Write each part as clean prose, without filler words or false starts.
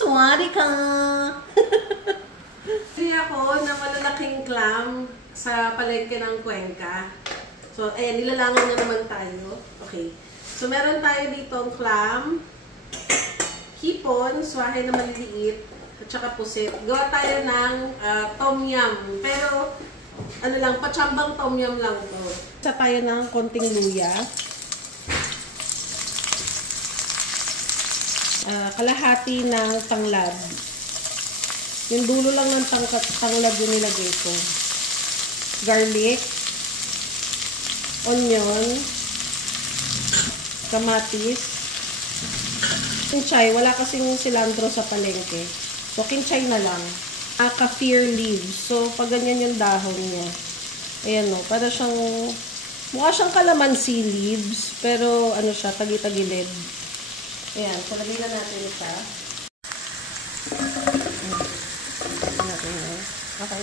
Swari ka! Hindi ako na malalaking clam sa palengke ng Cuenca. So, ayan, nilalangan na naman tayo. Okay. So, meron tayo dito ang clam, hipon, swahe na maliliit, at saka pusit. Gawa tayo ng tom yum. Pero, ano lang, patsambang tom yum lang to. Isa tayo ng konting luya. Kalahati ng tanglad. Yung dulo lang ng tanglad yung nilagay ko. Garlic, onion, kamatis, kinchay. Wala kasing cilantro sa palengke. So, kinchay na lang. Kaffir leaves. So, pag ganyan yung dahon niya. Ayan o. Para siyang, mukha siyang calamansi leaves. Pero, ano siya, tagi-tagilid. Ayan, so lagay na natin ito. Okay.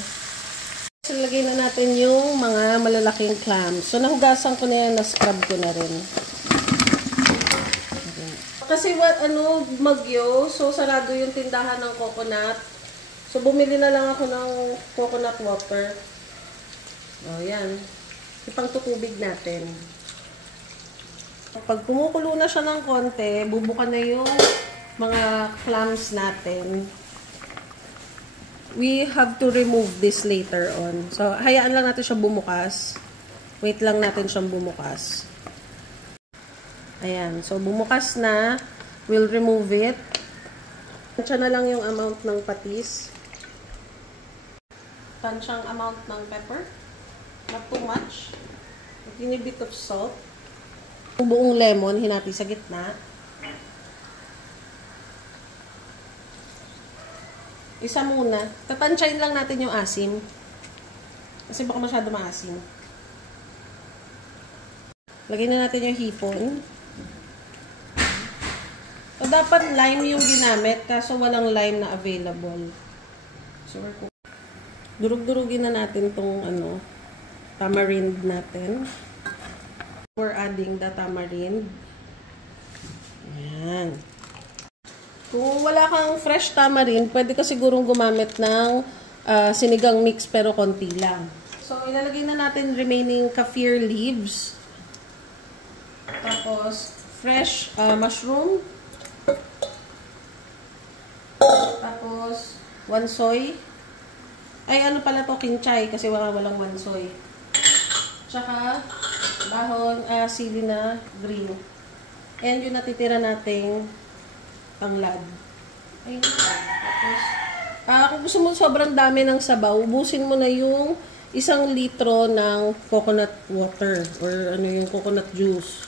So lagay na natin yung mga malalaking clams. So nahugasan ko na yan, na-scrub ko na rin. Okay. Kasi Bagyo, so sarado yung tindahan ng coconut. So bumili na lang ako ng coconut water. O yan. Ipang tutubig natin. Pag kumukulo na siya ng konti, bubuka na yung mga clams natin. We have to remove this later on. So, hayaan lang natin siya bumukas. Wait lang natin siyang bumukas. Ayan. So, bumukas na. We'll remove it. Tansya na lang yung amount ng patis. Tansyang amount ng pepper. Not too much. A tiny bit of salt. Yung buong lemon, hinati sa gitna. Isa muna. Tatansyahin lang natin yung asim. Kasi baka masyado maasim. Lagyan na natin yung hipon. So, dapat lime yung ginamit, kaso walang lime na available. So, durug-durugin na natin tong tamarind natin. We're adding the tamarind. Ayan. Kung wala kang fresh tamarind, pwede ka sigurong gumamit ng sinigang mix pero konti lang. So, ilalagay na natin remaining kaffir leaves. Tapos, fresh mushroom. Tapos, wansoy. Ay, ano pala to? Kinchay kasi walang wansoy. Tsaka, dahon, sili na green. And yung natitira nating tanglad. Ayun. Tapos, kung gusto mo sobrang dami ng sabaw, ubusin mo na yung 1 litro ng coconut water or yung coconut juice.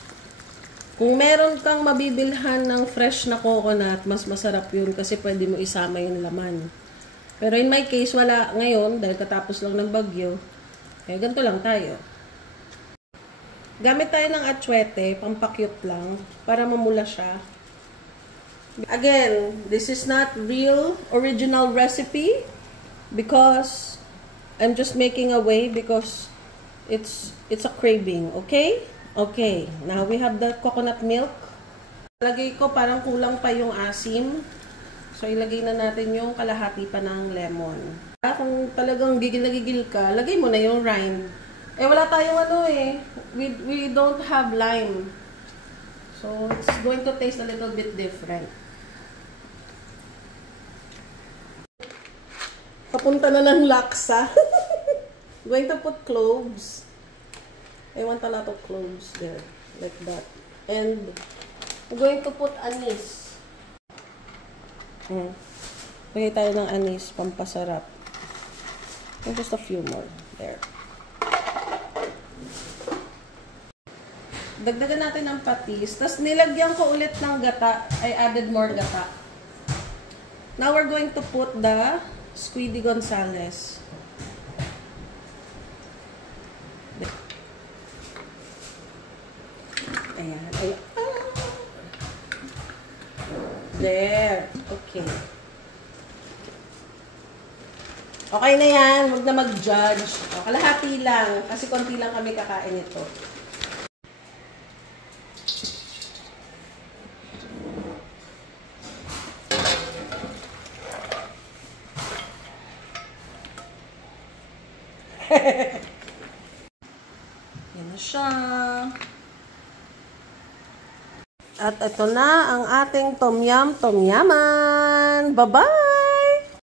Kung meron kang mabibilhan ng fresh na coconut, mas masarap yun kasi pwede mo isama yung laman. Pero in my case, wala ngayon dahil katapos lang ng bagyo. Kaya ganito lang tayo. Gamit tayo ng atsuete, pampakyut lang, para mamula siya. Again, this is not real original recipe because I'm just making a way because it's a craving, okay? Okay, now we have the coconut milk. Lagay ko parang kulang pa yung asim. So ilagay na natin yung kalahati pa ng lemon. Kung talagang gigil na gigil ka, lagay mo na yung rind. Eh, wala tayong we don't have lime. So, it's going to taste a little bit different. Papunta na ng laksa. Going to put cloves. I want a lot of cloves there. Like that. And, I'm going to put anise. Lagay tayo ng anise, pampasarap. And just a few more. There. Dagdagan natin ng patis. Tapos nilagyan ko ulit ng gata. I added more gata. Now we're going to put the Squiddy Gonzales. Ayan. Ayan. There. Okay. Okay na yan. Huwag na mag-judge. Kalahati lang. Kasi konti lang kami kakain ito. Yan na siya. At ito na ang ating tom yaman. Bye-bye!